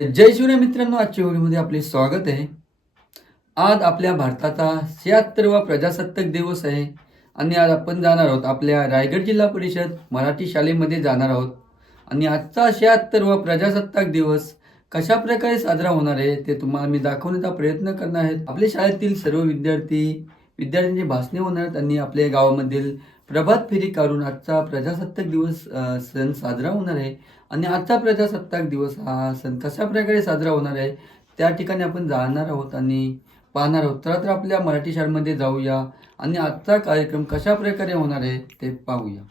जय शिवराय मित्रांनो, आजच्या व्हिडिओमध्ये आपले स्वागत आहे. आज आपल्या भारताचा 76वा प्रजासत्ताक दिवस आहे आणि आज आपण जाणार आहोत आपल्या रायगड जिल्हा परिषद मराठी शाळेमध्ये जाणार आहोत. आणि आजचा 76वा प्रजासत्ताक दिवस कशा प्रकारे साजरा होणार आहे ते तुम्हाला मी दाखवण्याचा प्रयत्न करणार आहे. आपल्या शाळेतील सर्व विद्यार्थ्यांची भाषणे होणार आहेत आणि आपल्या गावामधील प्रभात फेरी काढून आजचा प्रजासत्ताक दिवस सण साजरा होणार आहे. आणि आजचा प्रजासत्ताक दिवस हा सण कशा प्रकारे साजरा होणार आहे त्या ठिकाणी आपण जाणार आहोत आणि पाहणार आहोत. तर आपल्या मराठी शाळेमध्ये जाऊया आणि आजचा कार्यक्रम कशा प्रकारे होणार आहे ते पाहूया.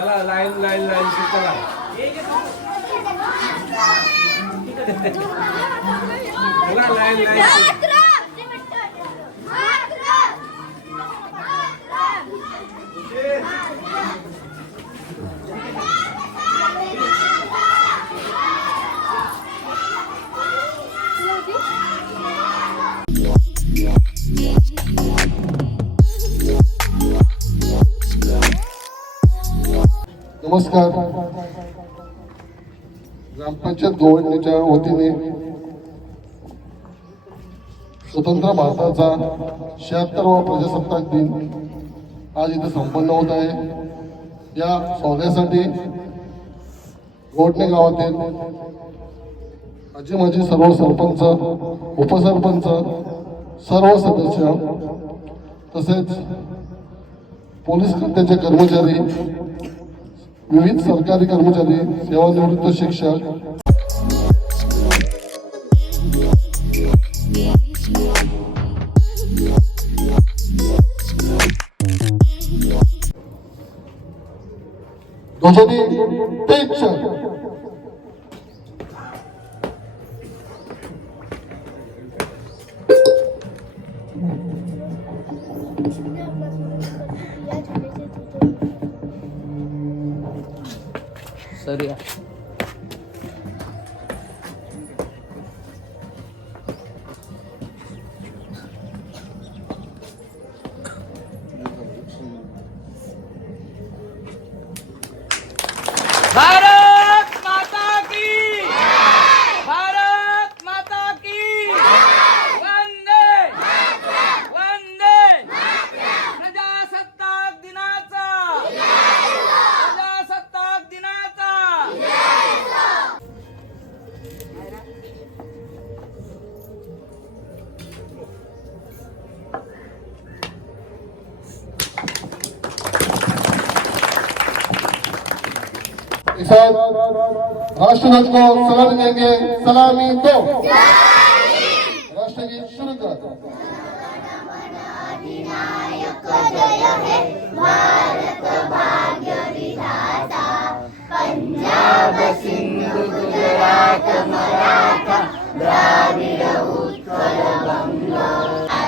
चला लाइन लाइन लाइन से चला चला लाइन लाइन से नमस्कार. ग्रामपंचायत गोवंडीच्या वतीने स्वतंत्र भारताचा 76वा प्रजासत्ताक दिन आज इथे संपन्न होत आहे. या सोहळ्यासाठी गोवंडी गावातील आजी सर्व सरपंच, उपसरपंच, सर्व सदस्य तसेच पोलीस खात्याचे कर्मचारी, विविध सरकारी कर्मचारी, सेवानिवृत्त शिक्षक, सर या भारत माता की, भारत माता की, वंदे वंदे. प्रजासत्ताक दिनाचा, प्रजासत्ताक दिनाचा. एक साथ राष्ट्रध्वज को सलामी देंगे. सलामी दो. राष्ट्रगीत शुरू कर. पंजाब सिंधु गुजरात मराठा द्राविड़ उत्कल बंगो.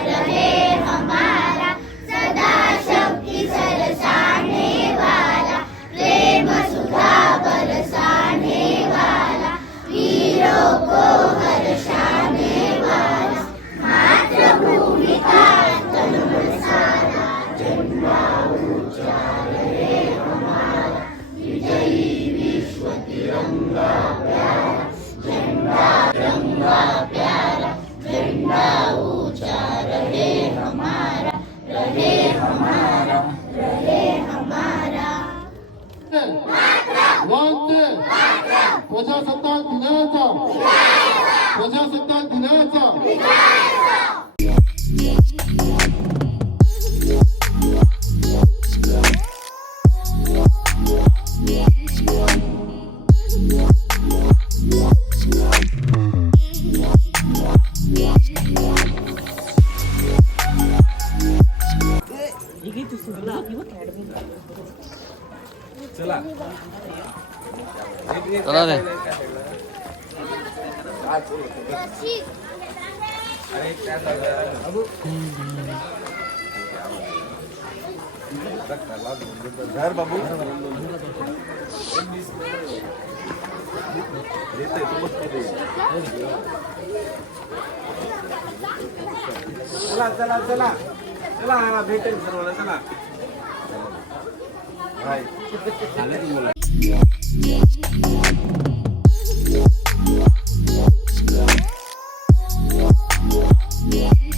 रहे हमारा सदा शक्ति सरसाने वाला, प्रेम सुधा बरसाने वाला, वीरों को हर्षाने वाला, मातृभूमि का तन बरसाना, झंडा ऊंचा रहे हमारा, विजयी विश्व तिरंगा प्यारा, झंडा तिरंगा प्यारा, झंडा ऊंचा रहे हमारा, रहे हमारा, रहे हमारा. वंदे प्रजासत्ताक दिनाचा, प्रजासत्ताक दिनाचा. चला चला रे. अरे क्या कर रहा है अबू घर बाबू देते तू मत दे. चला चला चला चला भेटेल सर्वांना. चला हाय झालं तुम्हाला. Yeah.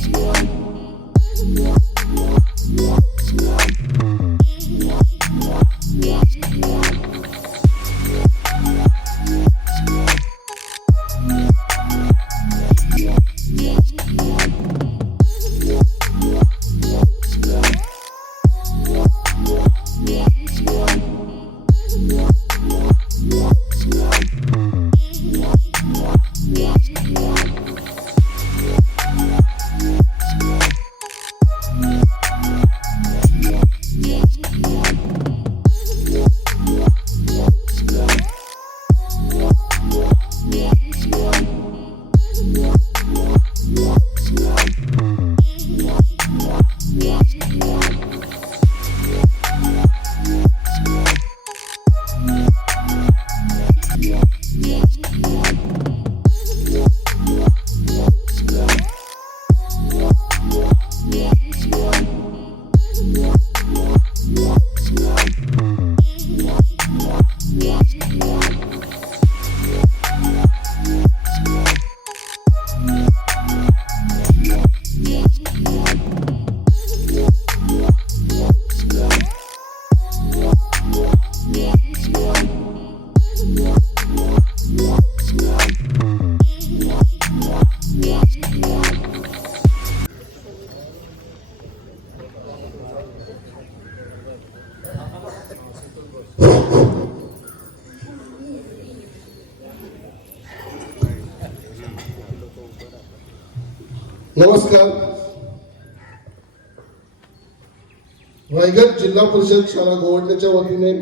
पुरस्कार रायगड जिल्हा परिषद शाळा गोवंड्याच्या वतीने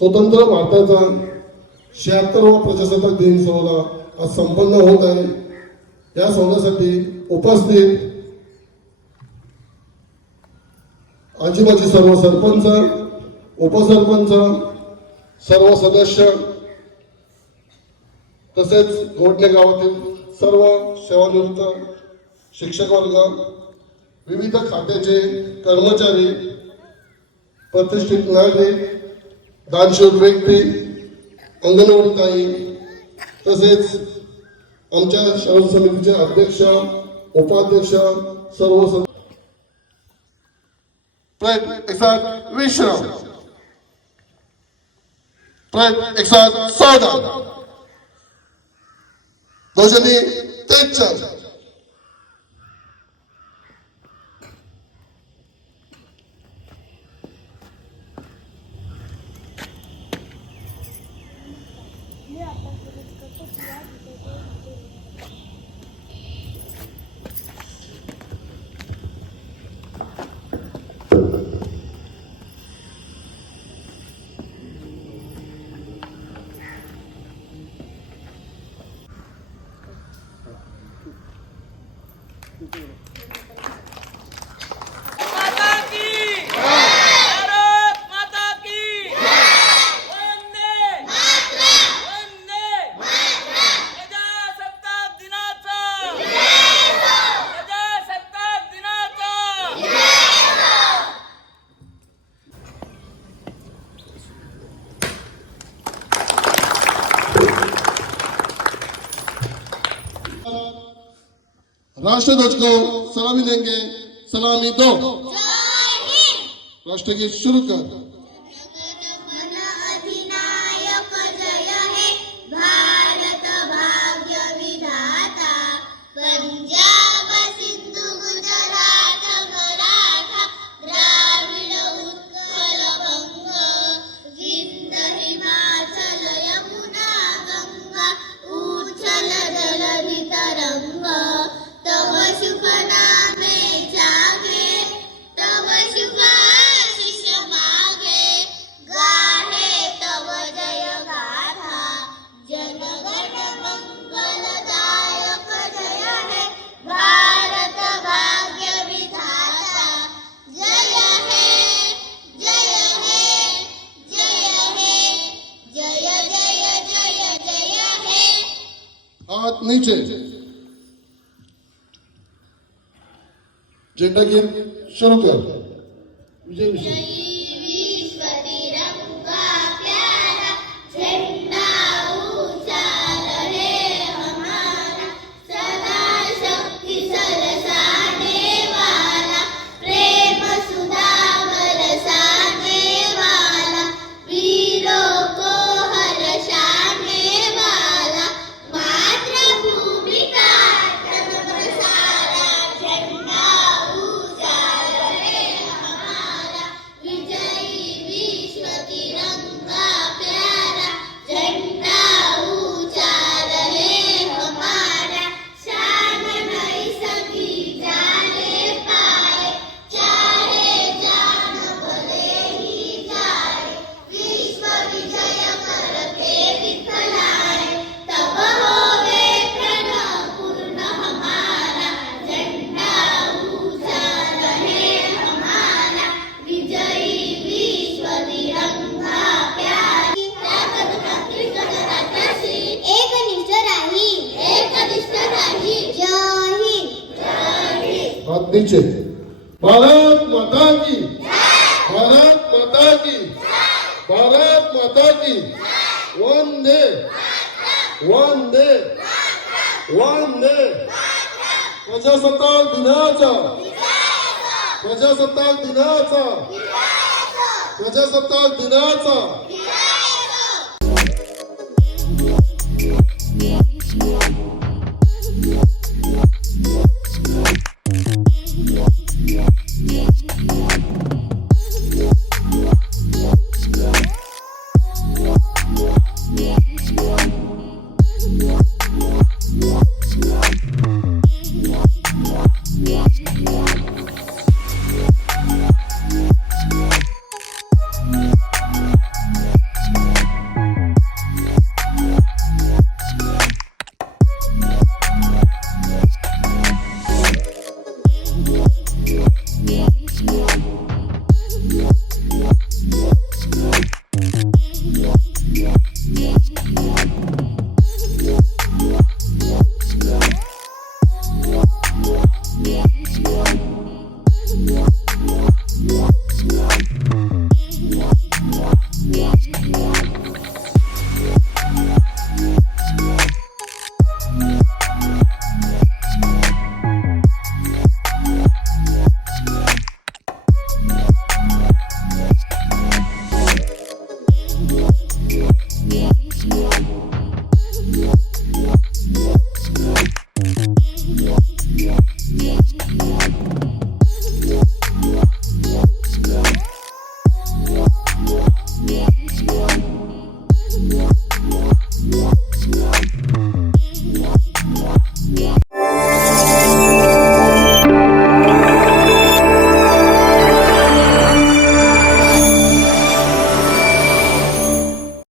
स्वतंत्र भारताचा 76वा प्रजासत्ताक दिन सोहळा आज संपन्न होत आहे। या सोहळ्यासाठी उपस्थित आजीबाजी सर्व सरपंच, उपसरपंच, सर्व सदस्य तसेच गोडणे गावातील सर्व सेवानिवृत्त शिक्षक वर्ग, विविध खात्याचे कर्मचारी, प्रतिष्ठित नागरिक, दानशूर व्यक्ती, अंगणवाडी ताई तसेच आमच्या शाळा समितीचे अध्यक्ष, उपाध्यक्ष, सर्व एक साथ विश्राम, एक साथ सावधान, दोजनी तेज चल। माता की भारत माता की वंदे वंदे प्रजासत्ताक दिनाचा प्रजासत्ताक दिनाचा राष्ट्रध्वज को सलामी देंगे। सलामी दो। राष्ट्रगीत शुरू कर। मन अधिनायक जय हे भारत भाग्य विधाता, पंजाब सिंधु गुजरात मराठा द्राविड उत्कल बंग, विंध्य हिमाचल यमुना गंगा उच्छल जलधि तरंग, तव शुभ नामे जागे, तव शुभ आशीष मागे, गाहे तव जय गाथा, जनगण मंगलदायक जय हे भारत भाग्य विधाता, जय हे जय हे जय हे जय जय जय जय हे। हाथ नीचे। झंडा गीत शुरू कर। विजय विजय। विश्व तिरंगा प्यारा, झंडा ऊंचा रहे हमारा, सदा शक्ति सरसाने वाला, प्रेम सुधा बरसाने वाला, वीरों को हर्षाने वाला, मातृभूमि का चमक सारा, झंडा ऊंचा रहे हमारा, विजयी विश्व तिरंगा प्यारा, झंडा ऊंचा रहे हमारा, शान नई सकी जाने पाए, चाहे जान भले ही जाए, विश्व विजय करके दिखलाए, तब होवे प्रण पूर्ण हमारा, झंडा ऊंचा रहे हमारा, विजयी विश्व तिरंगा प्यारी, ताकद ठाकरी गणराज्याची एकनिष्ठ राहील, एकनिष्ठ राहील, जय हिंद जय हिंद। हाथ नीचे। भारत माता की, भारत माता की, भारत माता की, वंदे वंदे वंदे। प्रजासत्ताक दिनाचा, प्रजासत्ताक दिनाचा, प्रजासत्ताक दिनाचा। Thank you.